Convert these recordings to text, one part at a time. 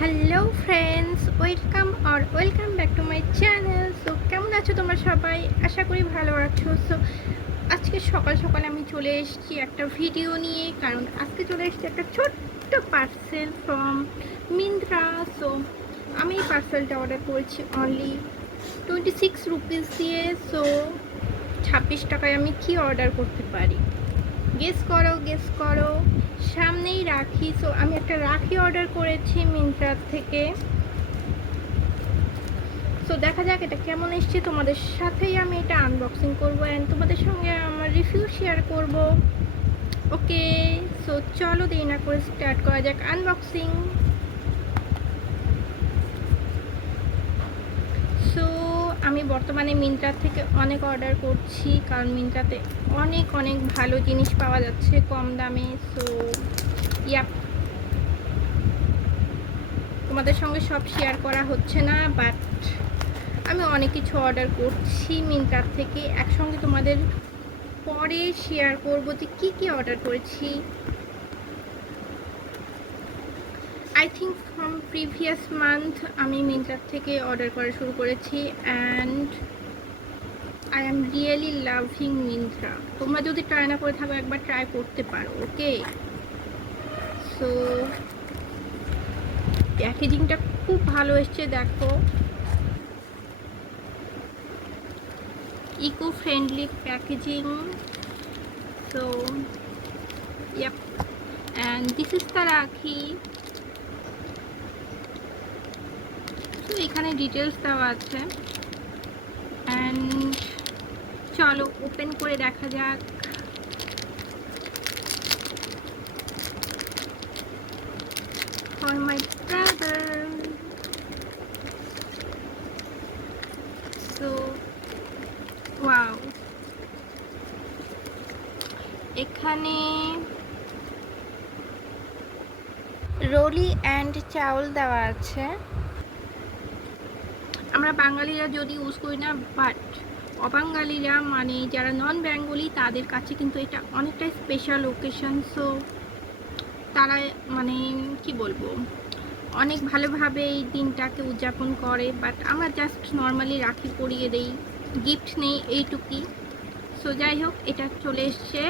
Hello friends, welcome back to my channel. So কেমন আছো তোমরা সবাই? আশা করি ভালো আছো। সো আজকে সকাল সকাল আমি চলে এসেছি একটা ভিডিও নিয়ে, কারণ আজকে চলে এসেছি একটা ছোট্ট পার্সেল ফ্রম মিন্ত্রা। সো আমি এই পার্সেলটা অর্ডার করেছি অনলি 26 রুপিস দিয়ে। সো 26 টাকায় আমি কি অর্ডার করতে পারি? গেস করো। সামনেই রাখি। সো আমি একটা রাখি অর্ডার করেছি মিন্ত্রা থেকে। সো দেখা যাক এটা কেমন এসছে। তোমাদের সাথেই আমি এটা আনবক্সিং করবো অ্যান্ড তোমাদের সঙ্গে আমার রিভিউ শেয়ার করব। ওকে, সো চলো দেরি না করে স্টার্ট করা যাক আনবক্সিং। সো আমি বর্তমানে মিন্ত্রা থেকে অনেক অর্ডার করছি, কারণ মিন্ত্রাতে অনেক ভালো জিনিস পাওয়া যাচ্ছে কম দামে। সো ইয়াপ, তোমাদের সঙ্গে সব শেয়ার করা হচ্ছে না, বাট আমি অনেক কিছু অর্ডার করছি মিন্ত্রার থেকে। একসঙ্গে তোমাদের পরে শেয়ার করবো যে কী অর্ডার করেছি। I think from previous month আমি মিন্ত্রার থেকে অর্ডার করা শুরু করেছি and I am really loving Myntra. তোমরা যদি ট্রাই না করে থাকো একবার ট্রাই করতে পারো। ওকে, সো প্যাকেজিংটা খুব ভালো এসছে, দেখো eco-friendly packaging. So yep, and this is the রাখি। so এখানে ডিটেলস দেওয়া আছে and চলো ওপেন করে দেখা যাক। for my brother. so wow, এখানে রোলি অ্যান্ড চাউল দেওয়া আছে। আমরা বাঙালিরা যদি ইউজ করি না, বাট অবাঙালিরা মানে যারা নন বেঙ্গলি তাদের কাছে কিন্তু এটা অনেকটাই স্পেশাল ওকেশন। সো তারা মানে কি বলবো, অনেক ভালোভাবে এই দিনটাকে উদযাপন করে, বাট আমরা জাস্ট নর্মালি রাখি পরিয়ে দেই, গিফট নেই, এইটুকুই। সো যাই হোক, এটা চলে এসছে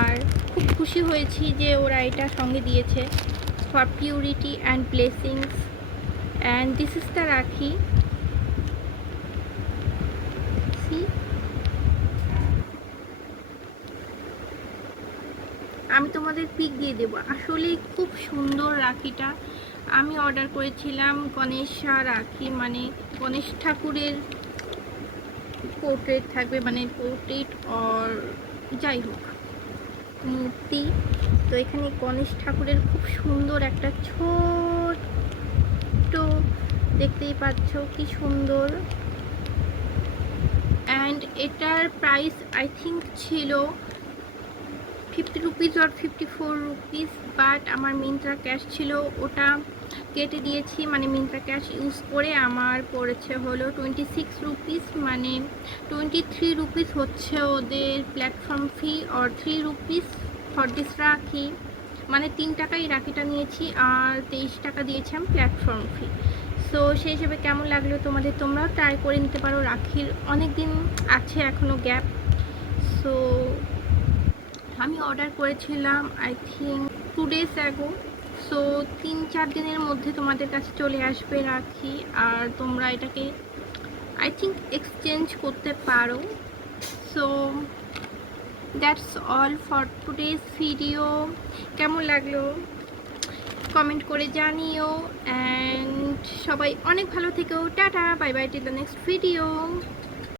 আর খুব খুশি হয়েছি যে ওরা এটা সঙ্গে দিয়েছে। For purity and blessings and this is the রাখি। আমি তোমাদের পিক দিয়ে দেবো। আসলে খুব সুন্দর রাখিটা। আমি অর্ডার করেছিলাম গণেশা রাখি, মানে গণেশ ঠাকুরের পোর্ট্রেট থাকবে, মানে পোর্ট্রেট অর যাই হোক মূর্তি। তো এখানে গণেশ ঠাকুরের খুব সুন্দর একটা ছোট্ট, দেখতেই পাচ্ছ কি সুন্দর। অ্যান্ড এটার প্রাইস আই থিঙ্ক ছিল 50 রুপিস অর 54 রুপিস, বাট আমার মিন্ত্রা ক্যাশ ছিল, ওটা কেটে দিয়েছি। মানে মিন্ত্রা ক্যাশ ইউজ করে আমার পড়েছে হলো 26 রুপিস, মানে 23 রুপিস হচ্ছে ওদের platform fee or 3 rupees for this রাখি। মানে 3 টাকাই রাখিটা নিয়েছি আর 23 টাকা দিয়েছি আমি প্ল্যাটফর্ম ফি। সো সেই হিসেবে কেমন লাগলো তোমাদের? তোমরাও ট্রাই করে নিতে পারো। রাখির অনেক দিন আছে এখনও গ্যাপ। সো আমি অর্ডার করেছিলাম I think 2 days ago. So 3-4 দিনের মধ্যে তোমাদের কাছে চলে আসবে রাখি, আর তোমরা এটাকে আই থিঙ্ক এক্সচেঞ্জ করতে পারো। So that's all for today's video. কেমন লাগলো কমেন্ট করে জানিও অ্যান্ড সবাই অনেক ভালো থেকো। Tata, bye bye, till the next video.